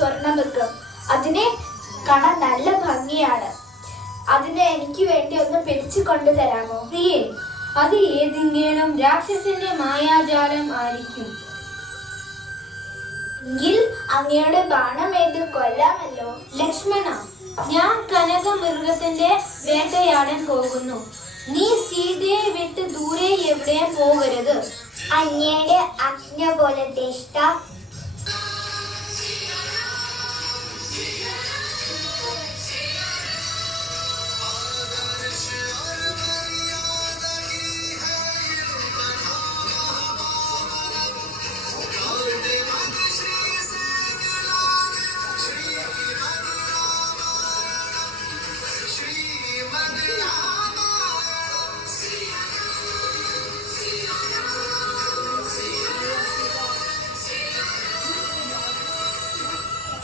സ്വർണമൃഗം അതിനെ കാണാൻ നല്ല ഭംഗിയാണ്. അതിനെ എനിക്ക് വേണ്ടി ഒന്ന് പിടിച്ചു കൊണ്ടുതരാമോ? നീയേ അത് ഏതെങ്കിലും രാക്ഷസന്റെ മായാജാലം ആയിരിക്കും. എങ്കിൽ അങ്ങയുടെ ബാണം ഏത് കൊല്ലാമല്ലോ? ലക്ഷ്മണ ഞാൻ കനകമൃഗത്തിന്റെ വേട്ടയാടാൻ പോകുന്നു. നീ സീതയെ വിട്ട് ദൂരെ എവിടെയും പോകരുത്. അങ്ങയുടെ അജ്ഞ പോലത്തെ ജ്യേഷ്ഠ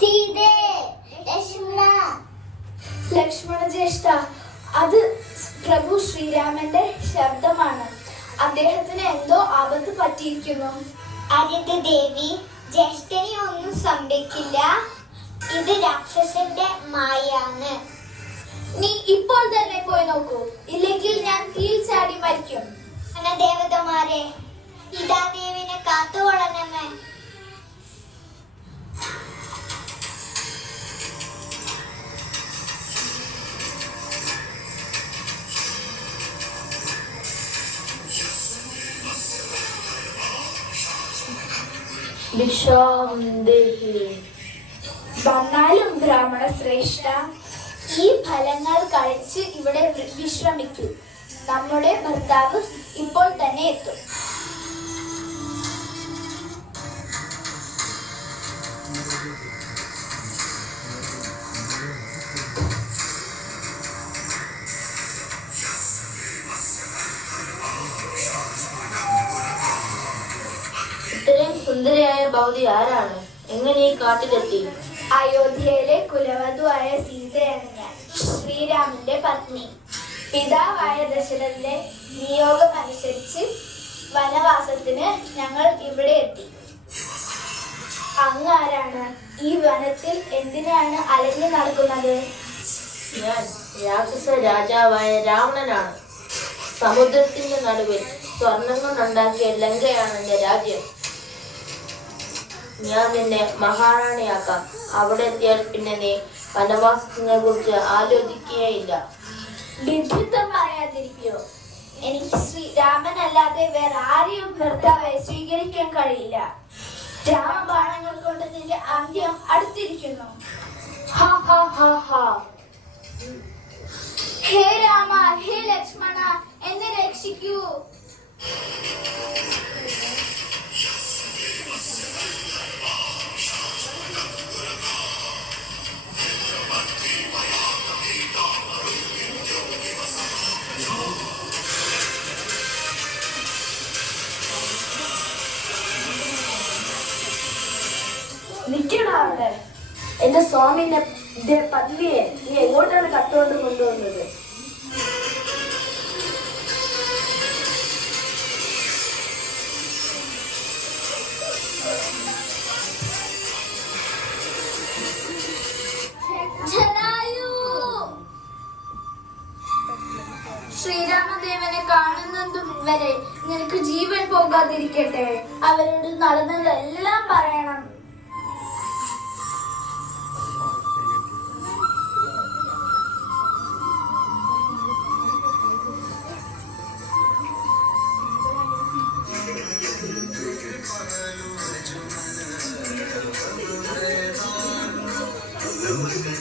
സീതേ ലക്ഷ്മണ. ലക്ഷ്മണ ജ്യേഷ്ഠ അത് പ്രഭു ശ്രീരാമന്റെ ശബ്ദമാണ്. അദ്ദേഹത്തിന് എന്തോ ആപത്ത് പറ്റിയിരിക്കുന്നു. അരുത് ദേവി ജ്യേഷ്ഠനെ ഒന്നും സംഭവിക്കില്ല ഇത് രാക്ഷസന്റെ മായാണ് നീ ഇപ്പോൾ തന്നെ പോയി നോക്കൂ. ഇല്ലെങ്കിൽ ഞാൻ തീയിൽ ചാടി മരിക്കും. ദേവതമാരെ ഇതാ ദേവിനെ കാത്തുകൊള്ളണമേ വന്നാലും ബ്രാഹ്മണ ശ്രേഷ്ഠ ഈ ഫലങ്ങൾ കഴിച്ച് ഇവിടെ വിശ്രമിക്കൂ. നമ്മുടെ ഭർത്താവ് ഇപ്പോൾ തന്നെ എത്തും. സുന്ദരിയായ ഭൗതി ആരാണ്? എങ്ങനെ ഈ കാട്ടിലെത്തി? അയോധ്യയിലെ കുലവധുവായ സീതയാണ് ഞാൻ. ശ്രീരാമന്റെ പത്നി. പിതാവായ ദശരഥന്റെ നിയോഗമനുസരിച്ച് വനവാസത്തിന് ഞങ്ങൾ ഇവിടെ എത്തി. അങ്ങ് ആരാണ്? ഈ വനത്തിൽ എന്തിനാണ് അലഞ്ഞു നടക്കുന്നത്? ഞാൻ രാക്ഷസ രാജാവായ രാവണനാണ്. സമുദ്രത്തിന്റെ നടുവിൽ സ്വർണങ്ങൾ ഉണ്ടാക്കിയ ലങ്കയാണ് എന്റെ രാജ്യം. ഞാൻ നിന്നെ മഹാറാണിയാക്കാം. അവിടെ എത്തിയാൽ പിന്നെ നീ വനവാസത്തിനെ കുറിച്ച് ആലോചിക്കുകയില്ല. വിഡ്ഢിത്തം പറയാതിരിക്കോ. എനിക്ക് ശ്രീരാമൻ അല്ലാതെ വേറെ ആരെയും ഭർത്താവായി സ്വീകരിക്കാൻ കഴിയില്ല. രാമബാണങ്ങൾ കൊണ്ട് നിന്റെ അന്ത്യം അടുത്തിരിക്കുന്നു. ഹാ രാമ ഹേ ലക്ഷ്മണ എന്നെ രക്ഷിക്കൂ. നിൽക്കണ അവിടെ. എന്റെ സ്വാമിന്റെ പത്നിയെ നീ എങ്ങോട്ടാണ് കട്ടുകൊണ്ട് കൊണ്ടുവന്നത്? ശ്രീരാമദേവനെ കാണുന്നതും വരെ നിനക്ക് ജീവൻ പോകാതിരിക്കട്ടെ. അവരോട് നടന്നതെല്ലാം പറയണം. Pero